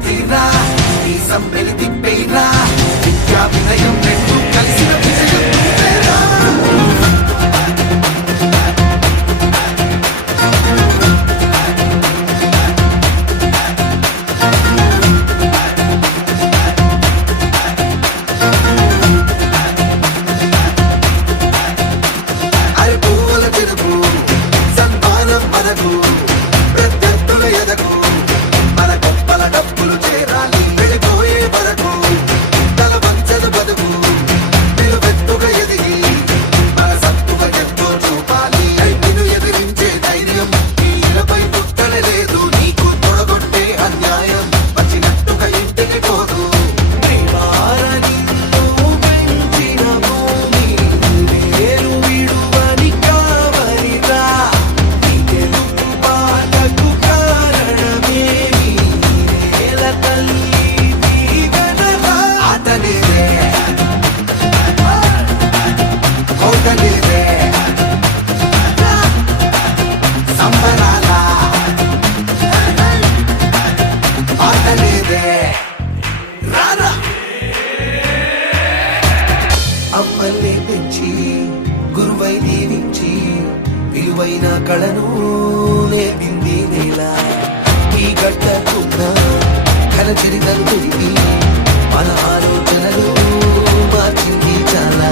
తీరా నీ సంపెలి తిప్పేరా విద్యా వినయం రెండు కలిసిన విజయం నువ్వేరా. అమ్మల్ని పెంచి గురువై దీవించి విలువైన కళను నేర్పింది నేల. ఈ గట్టకున్న కళ చరితలు తిరిగి మన ఆలోచనలు మార్చింది చాలా.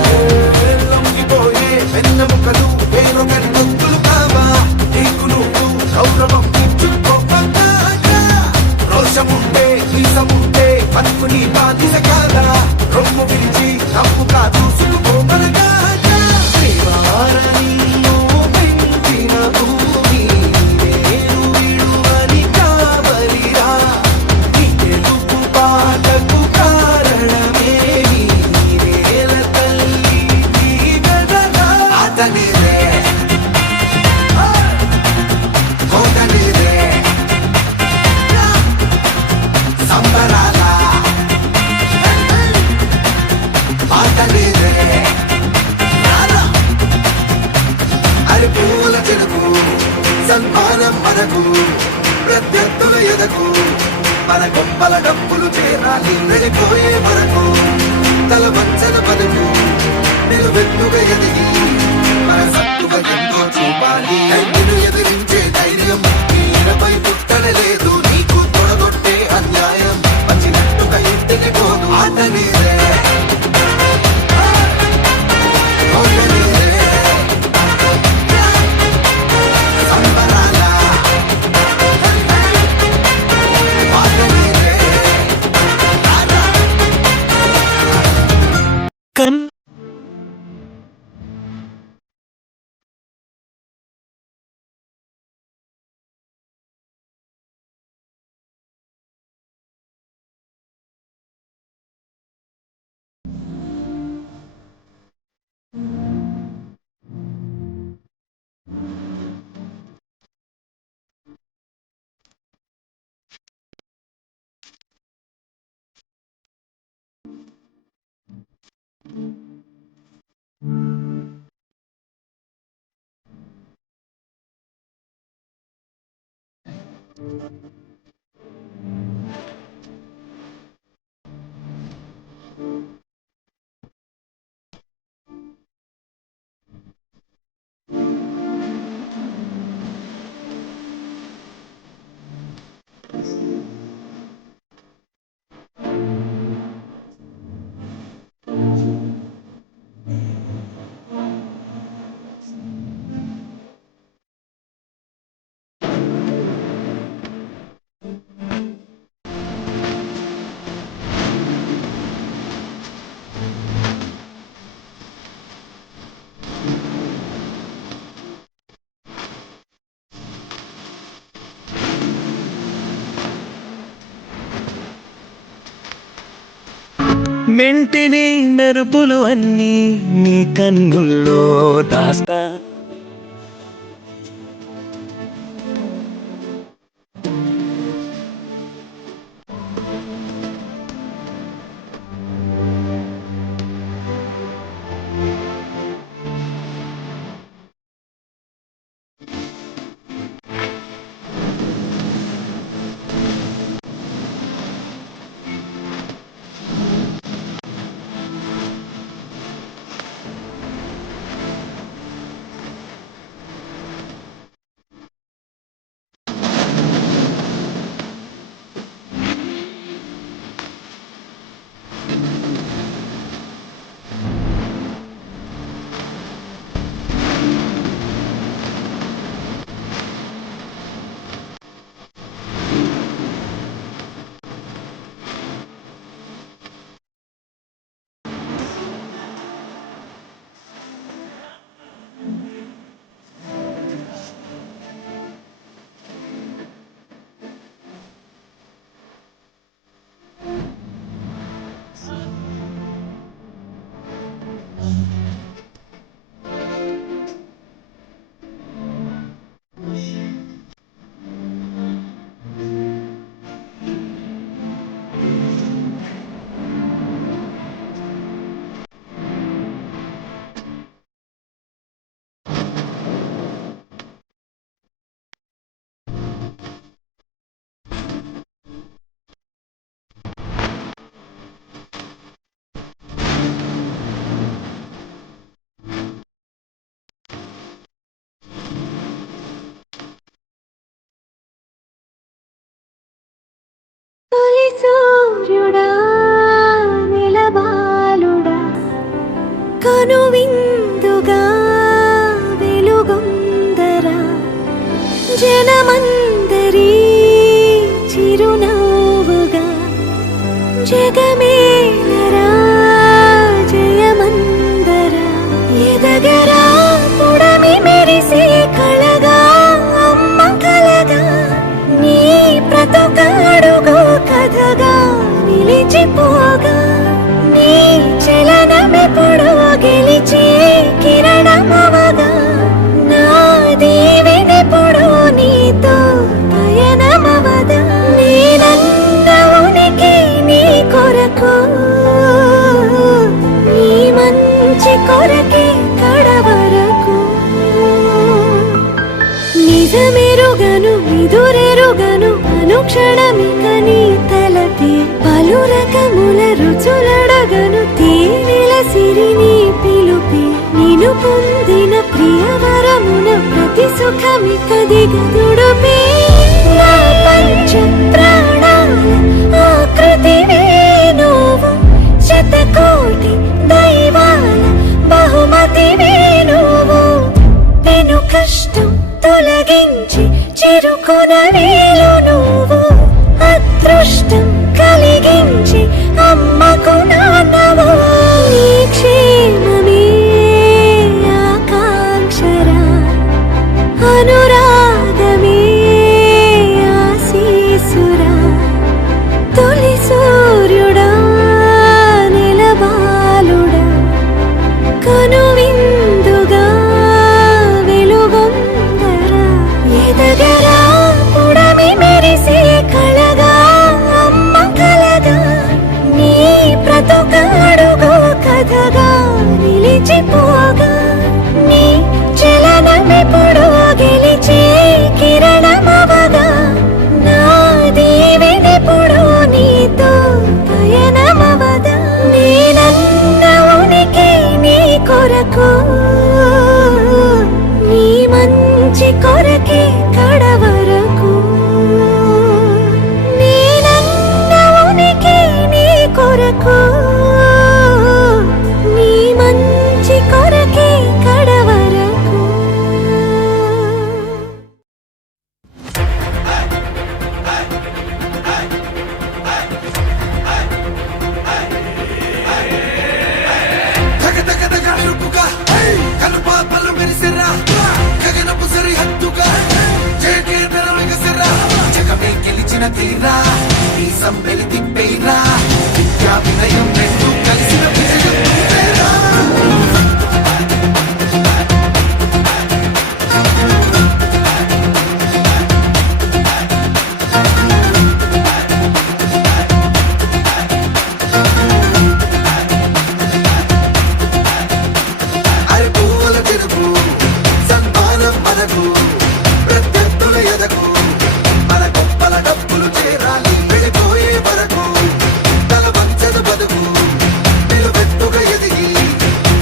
లొంగిపోయే వెన్నెముకలు వేరొకరి భక్తులు కావా నీకు నువ్వు గౌరవం రోషముంటే నీసముంటే పలుకుని బాధిత కాదా రొమ్ము విరిచి తప్పు కాదు సుఖోమనగా పెంచిన భూమి నేను విడువని కావలిరా నీ తెలుగు పాటకు కారణమే నీవేల తల్లి దీవెనరా. అతనిదే కోటనిదే సంబరాల పాటనిదే అరి పూల చెడుకు సన్మానం మనకు ప్రత్యర్థుల ఎదకు మన గొప్పల డప్పులు చేరాలి వెళ్ళిపోయే వరకు తల వంచన బతుకు నిలువెత్తుగా ఎదిగి మన సత్తుగా ఎంతో చూపాలి. నిన్ను ఎదిరించే ధైర్యం నీరపై పుట్టనలేదు నీకు తొడగొట్టే అన్యాయం వచ్చినట్టుగా ఇంటికి పోదు. ఆటనిదే మెంటిని మెరుపులు అన్నీ నీ కన్నుల్లో దాస్తా తొలి సూర్యుడా నిలబాలుడా కనువిందుగా వెలుగొందరా జనమందరి చిరునవ్వుగా జగమేలరా జయమందరా ఎదగరా పుడమి మెరిసే కళగా అమ్మ కలగా నీ ప్రతొకడుగు కథగా నిలిచిపోగా నీ చలనమెప్పుడు గెలిచే కిరణమవగా నా దీవెనెప్పుడు నీతో పయనమవదా నేనన్న ఉనికి నీ కొరకు నీ మంచి కొరకే కడవరకు నిజమెరుగను నిదురెరుగను అనుక్షణమిక నీ తలపి పలు రకముల రుచులడగను తేనెల సిరి నీ పిలుపి నిను పొందిన ప్రియవరమున ప్రతి సుఖమిక దిగదుడుపి నా పంచ ప్రాణాల ఆకృతివే నువ్వు శతకోటి దైవాల బహుమతివే నువ్వు పెను కష్టం తొలగించి చిరుకున వేలు నువ్వు అదృష్టం కలిగించి అమ్మకు నాన్నవు నీ క్షేమమే ఆకాంక్షరా అనురాగమే ఆశీసురా తొలి సూర్యుడా నిలబాలుడా కనువిందుగా వెలుగొందరా ఎదగరా పుడమి మెరిసే కళగా అమ్మ కలగా నీ ప్రతొకడుగు కథగా నిలిచిపోగా నీ చలనమెప్పుడు గెలిచే కిరణమవగా నా దీవెనెప్పుడు నీతో పయనమవదా నేనన్న ఉనికి నీ కొరకు నీ మంచి కొరకే కడవరకు నేనన్న ఉనికి నీ కొరకు నీ మంచి కొరకే కడవరకు తగ తగ తగ మెరుపుగా కనుపాపలు మెరిసిరా గగనపు సరిహద్దుగా చేకే తెరవెగసిరా జగమే గెలిచిన తీరా నీ సంబెలి తిప్పేరా విద్యా వినయం రెండు కలిసిన విజయం నువ్వేరా అరే పూల చెరుపు సన్మానం మనకు ప్రత్యర్థుల ఎదకు మన గొప్పల డబ్బులు చేరాలి వెళ్ళిపోయే వరకు తల వంచదు బతుకు నిలువెత్తుగా ఎదిగి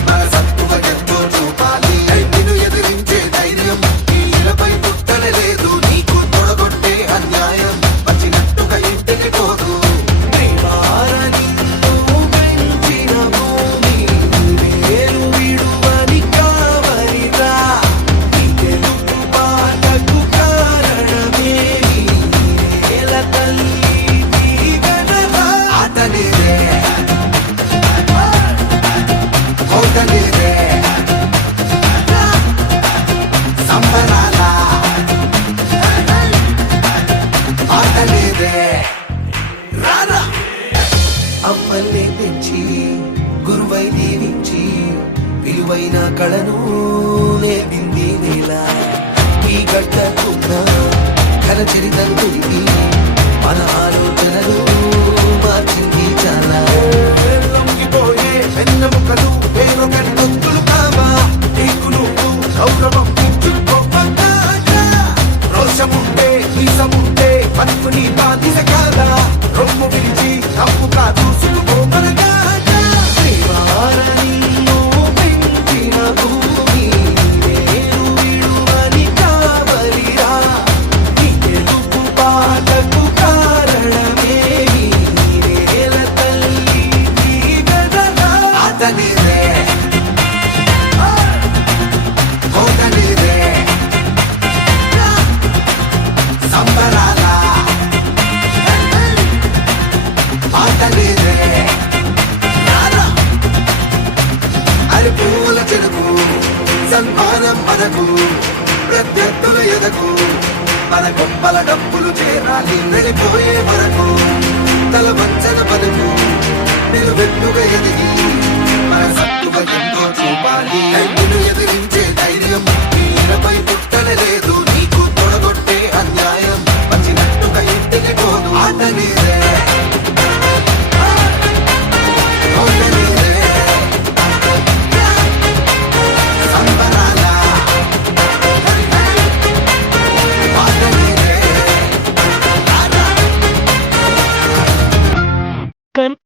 మన సత్తువ ఎంతో చూపాలి నిన్ను ఎదిరించే ధైర్యం ఈ ఇలపై పుట్టన లేదు నీకు తొడగొట్టే అన్యాయం వచ్చినట్టుగా ఇంటికి పోదు ప్రేమారని నువ్వు పెంచిన భూమి వేరు విడువని కావలిరా నీ తెలుగు పాటకు కారణమేమి నేల తల్లి దీవెనరా ఆటనిదే హోటనిదే సంబరాల ఆటనిదే రారా అమ్మల్ని పెంచి గురువై దీవించి విలువైన కళను నేర్పింది నేల ఈ గడ్డకున్న ఘన చరితను తిరిగి మన ఆలోచనలు మార్చింది చాలా లొంగిపోయే వెన్నెముకలు వేరొకటొత్తులు కావా నీకు నువ్వు గౌరవం ఇచ్చుకోకుండా రోషముంటే ఈసముంటే పనుకుని బాధిత కాదా రొమ్ము విరిచి తప్పుగా దూసుకుపోమనగా శ్రీవారనిలో పెంచిన భూమి నేను విడువని కావలిరా నీ తెలుగు పాటకు కారణమే ఈ నేల తల్లి నీ గదరా అతనిదే కోటనిదే సంబరాల ఆటనిదే అరి పూల చెరుకు సన్మానం మనకు ప్రత్యర్థుల ఎదకు మన గొప్పల డప్పులు చేరాలి వెళ్ళిపోయే వరకు తల వంచన పలుకు నిలువెత్తుగా ఎదిగి మన సత్తుగా ఎంతో చూపాలి నిన్ను ఎదిరించే ధైర్యం నీరపై పుట్టనలేదు నీకు తొడగొట్టే అన్యాయం వచ్చినట్టుగా ఇంటికి పోదు ఆట నీదే ఆట నీదే సంబరాల ఆట నీదే కన్